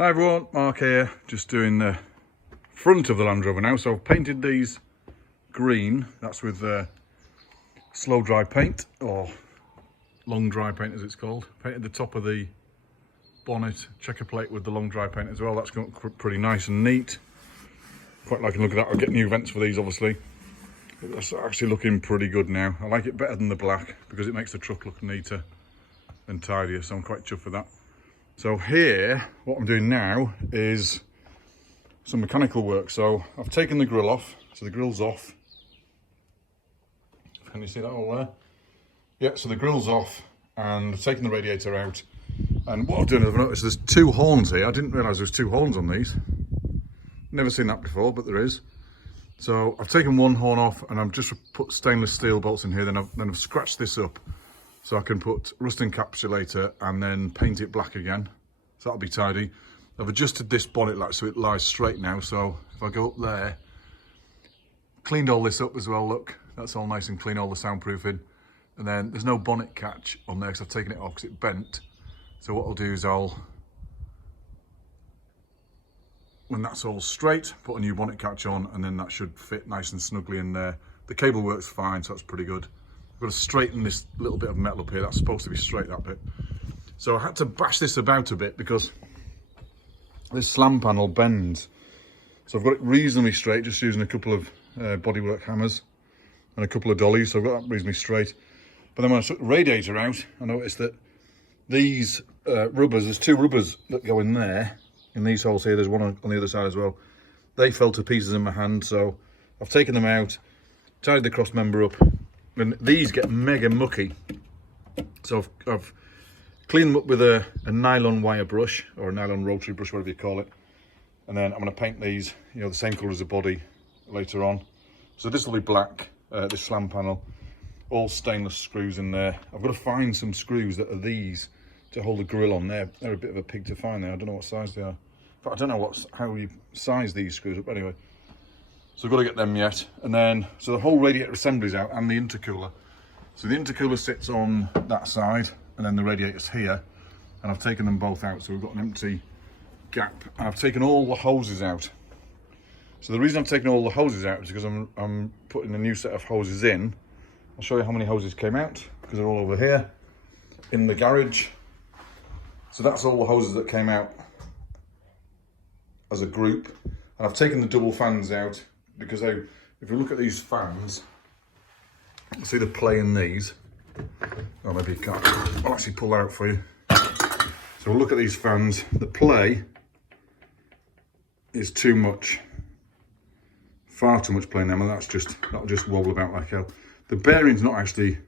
Hi everyone, Mark here, just doing the front of the Landrover now. So I've painted these green, that's with slow dry paint, or long dry paint as it's called. Painted the top of the bonnet checker plate with the long dry paint as well. That's going pretty nice and neat. Quite liking the look at that. I'll get new vents for these obviously. But that's actually looking pretty good now. I like it better than the black because it makes the truck look neater and tidier, so I'm quite chuffed with that. So here, what I'm doing now is some mechanical work. So I've taken the grill off, so the grill's off. Can you see that all there? Yeah, so the grill's off and I've taken the radiator out. And what I've done is I've noticed there's two horns here. I didn't realise there was two horns on these. Never seen that before, but there is. So I've taken one horn off and I've just put stainless steel bolts in here. Then I've scratched this up so I can put rust encapsulator and then paint it black again. So that'll be tidy. I've adjusted this bonnet light so it lies straight now. So if I go up there, cleaned all this up as well, look. That's all nice and clean, all the soundproofing. And then there's no bonnet catch on there because I've taken it off because it bent. So what I'll do is when that's all straight, put a new bonnet catch on and then that should fit nice and snugly in there. The cable works fine, so that's pretty good. I've got to straighten this little bit of metal up here. That's supposed to be straight, that bit. So I had to bash this about a bit because this slam panel bends. So I've got it reasonably straight, just using a couple of bodywork hammers and a couple of dollies. So I've got that reasonably straight. But then when I took the radiator out, I noticed that these rubbers, there's two rubbers that go in there, in these holes here. There's one on the other side as well. They fell to pieces in my hand, so I've taken them out, tied the cross member up, and these get mega mucky. So I've cleaned them up with a nylon wire brush, or a nylon rotary brush, whatever you call it. And then I'm going to paint these, you know, the same colour as the body later on. So this will be black, this slam panel, all stainless screws in there. I've got to find some screws that are these to hold the grill on there. They're a bit of a pig to find there. I don't know what size they are. In fact, I don't know how you size these screws up anyway. So I've got to get them yet. And then, so the whole radiator assembly's out and the intercooler. So the intercooler sits on that side and then the radiator's here. And I've taken them both out. So we've got an empty gap. And I've taken all the hoses out. So the reason I've taken all the hoses out is because I'm putting a new set of hoses in. I'll show you how many hoses came out because they're all over here in the garage. So that's all the hoses that came out as a group. And I've taken the double fans out because if you look at these fans, you see the play in these. Oh, maybe you can't. I'll actually pull that out for you. So look at these fans. The play is too much. Far too much play in them, and that'll just wobble about like hell. The bearing's not actually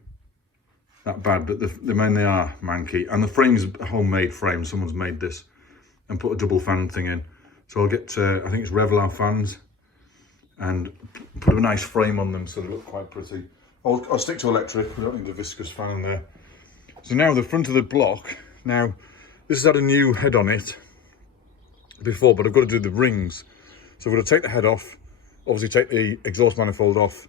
that bad, but the main they are manky, and the frame's a homemade frame. Someone's made this and put a double fan thing in. So I'll get I think it's Revlar fans and put a nice frame on them so they look quite pretty. I'll stick to electric. We don't need the viscous fan in there. So now the front of the block. Now this has had a new head on it before, but I've got to do the rings. So I've got to take the head off. Obviously take the exhaust manifold off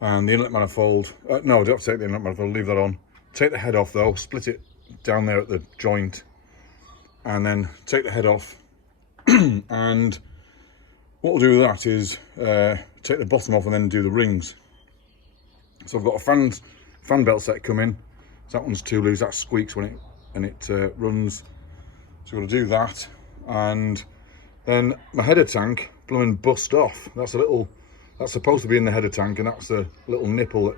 and the inlet manifold. No, I don't have to take the inlet manifold, leave that on. Take the head off though, split it down there at the joint and then take the head off. And what we'll do with that is take the bottom off and then do the rings. So I've got a fan belt set coming. So that one's too loose, that squeaks when it runs. So we're going to do that. And then my header tank blooming bust off. That's supposed to be in the header tank, and that's a little nipple that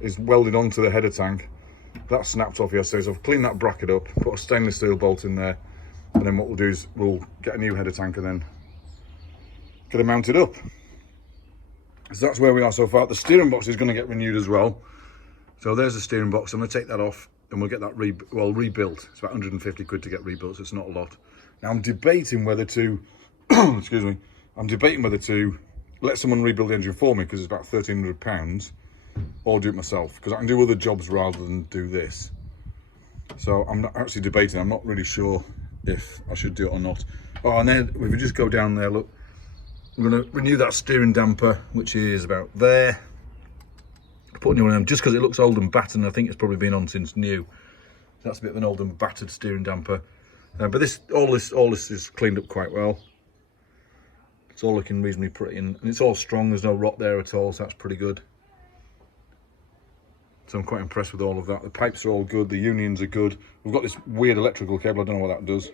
is welded onto the header tank. That snapped off yesterday, so I've cleaned that bracket up, put a stainless steel bolt in there, and then what we'll do is we'll get a new header tank and then get it mounted up. So that's where we are so far. The steering box is going to get renewed as well. So there's the steering box. I'm going to take that off and we'll get that rebuilt. It's about 150 quid to get rebuilt, so it's not a lot. Now I'm debating whether to, excuse me, I'm debating whether to let someone rebuild the engine for me because it's about £1,300, or do it myself because I can do other jobs rather than do this. So I'm not actually debating. I'm not really sure if I should do it or not. Oh, and then if we just go down there, look, I'm going to renew that steering damper, which is about there. Put a new one on just because it looks old and battered, and I think it's probably been on since new. So that's a bit of an old and battered steering damper. But all this is cleaned up quite well. It's all looking reasonably pretty, and it's all strong. There's no rot there at all, so that's pretty good. So I'm quite impressed with all of that. The pipes are all good, the unions are good. We've got this weird electrical cable, I don't know what that does.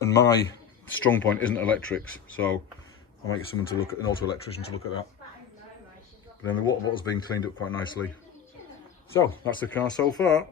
And my strong point isn't electrics, so I might get someone to look at, an auto electrician to look at that. But then the water bottle's been cleaned up quite nicely. So that's the car so far.